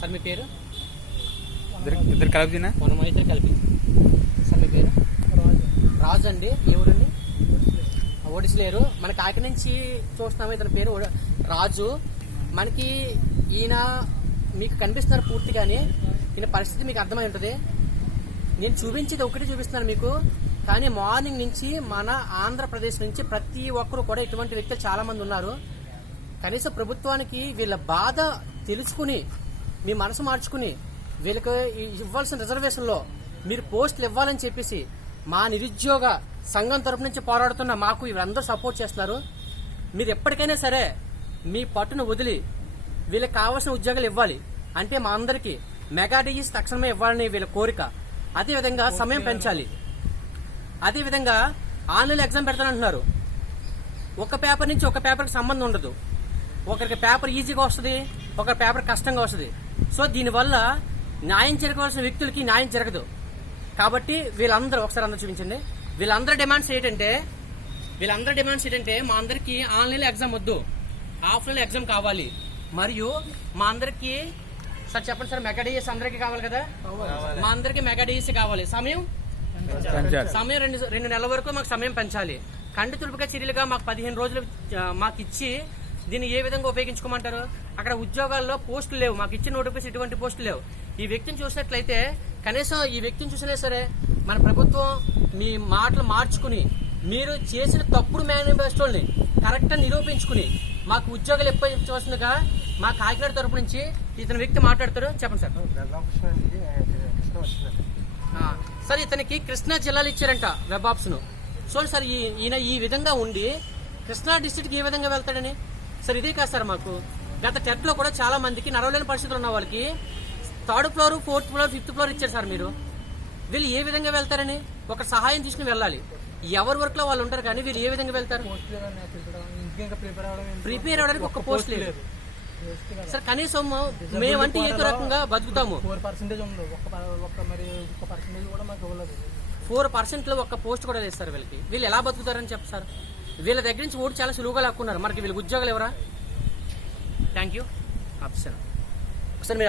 Sir మీ పేరు? ఇద్దరు కలిపి మనం ఇద్దరు కలిపి. సార్ మీ పేరు? రాజు అండి. ఏ ఊరండి? ఓడిసలేరు. మన కాకి నుంచి చూస్తున్నాము. ఇతని పేరు రాజు. మనకి ఈయన మీకు కనిపిస్తున్నారు పూర్తిగానే. ఈయన పరిస్థితి మీకు అర్థమై ఉంటుంది. నేను చూపించేది ఒకటి చూపిస్తున్నాను మీకు. కానీ మార్నింగ్ నుంచి మన ఆంధ్రప్రదేశ్ నుంచి ప్రతి ఒక్కరు కూడా ఇటువంటి వ్యక్తులు చాలా మంది ఉన్నారు. కనీసం ప్రభుత్వానికి వీళ్ళ బాధ తెలుసుకుని మీ మనసు మార్చుకుని వీళ్ళకి ఇవ్వాల్సిన రిజర్వేషన్ లో మీరు పోస్టులు ఇవ్వాలని చెప్పేసి మా నిరుద్యోగ సంఘం తరపు నుంచి పోరాడుతున్న మాకు వీళ్ళందరూ సపోర్ట్ చేస్తున్నారు. మీరు ఎప్పటికైనా సరే మీ పట్టును వదిలి వీళ్ళకి కావాల్సిన ఉద్యోగాలు ఇవ్వాలి. అంటే మా అందరికి మెగా డిఎస్ తక్షణమే ఇవ్వాలని వీళ్ళ కోరిక. అదేవిధంగా సమయం పెంచాలి. అదేవిధంగా ఆన్లైన్ ఎగ్జామ్ పెడతానంటున్నారు. ఒక పేపర్ నుంచి ఒక పేపర్కి సంబంధం ఉండదు. ఒకరికి పేపర్ ఈజీగా వస్తుంది, ఒక పేపర్ కష్టంగా వస్తుంది. సో దీనివల్ల న్యాయం జరగవలసిన వ్యక్తులకి న్యాయం జరగదు. కాబట్టి వీళ్ళందరూ ఒకసారి అందరూ చూపించండి. వీళ్ళందరూ డిమాండ్స్ ఏంటంటే మా అందరికి ఆన్లైన్ ఎగ్జామ్ వద్దు, ఆఫ్లైన్ ఎగ్జామ్ కావాలి. మరియు మా అందరికి సార్ చెప్పండి సార్, మెగా డిఎస్ అందరికీ కావాలి కదా, మా అందరికి మెగా డిఎస్ కావాలి. సమయం 2 నెలల వరకు మాకు సమయం పెంచాలి. కంటి తుడుపుగా చర్యలుగా మాకు 15 రోజులు మాకు ఇచ్చి దీన్ని ఏ విధంగా ఉపయోగించుకోమంటారు? అక్కడ ఉద్యోగాల్లో పోస్టులు లేవు, మాకు ఇచ్చిన నోటిఫికేషన్ ఎటువంటి పోస్టులు లేవు. ఈ వ్యక్తిని చూసినట్లయితే కనీసం ఈ వ్యక్తిని చూసినా సరే మన ప్రభుత్వం మీ మాటలు మార్చుకుని మీరు చేసిన తప్పుడు మేనిఫెస్టోల్ని కరెక్ట్ నిరూపించుకుని మాకు ఉద్యోగాలు ఇప్పించవలసిందిగా మా కాకినాడ తరపు నుంచి ఇతని వ్యక్తి మాట్లాడతారు. చెప్పండి సార్. సార్ ఇతనికి కృష్ణా జిల్లాలు ఇచ్చారంట వెబ్ ఆప్స్ ను. చూడండి సార్, ఈయన ఈ విధంగా ఉండి కృష్ణా డిస్ట్రిక్ట్ ఏ విధంగా వెళ్తాడని. సార్ ఇదే కాదు సార్, మాకు గత టెట్ లో కూడా చాలా మందికి నడవలేని పరిస్థితులు ఉన్న వాళ్ళకి 3rd floor 4th floor 5th floor ఇచ్చారు సార్. మీరు వీళ్ళు ఏ విధంగా వెళ్తారని ఒక సహాయం తీసుకుని వెళ్ళాలి. ఎవరి వర్క్ లో వాళ్ళు ఉంటారు, కానీ వీళ్ళు ఏ విధంగా వెళ్తారు? ప్రిపేర్ అవడానికి ఒక పోస్ట్ లేదు సార్. కనీసం మేమంటే ఏదో రకంగా బతుకుతాము. 4% లో ఒక్క పోస్ట్ కూడా లేదు సార్. వీళ్ళు ఎలా బతుకుతారని చెప్పు సార్. వీళ్ళ దగ్గర నుంచి ఓటు చాలా సులువుగా లాక్కున్నారు. మనకి వీళ్ళకి ఉద్యోగాలు ఎవరా? Thank you officer.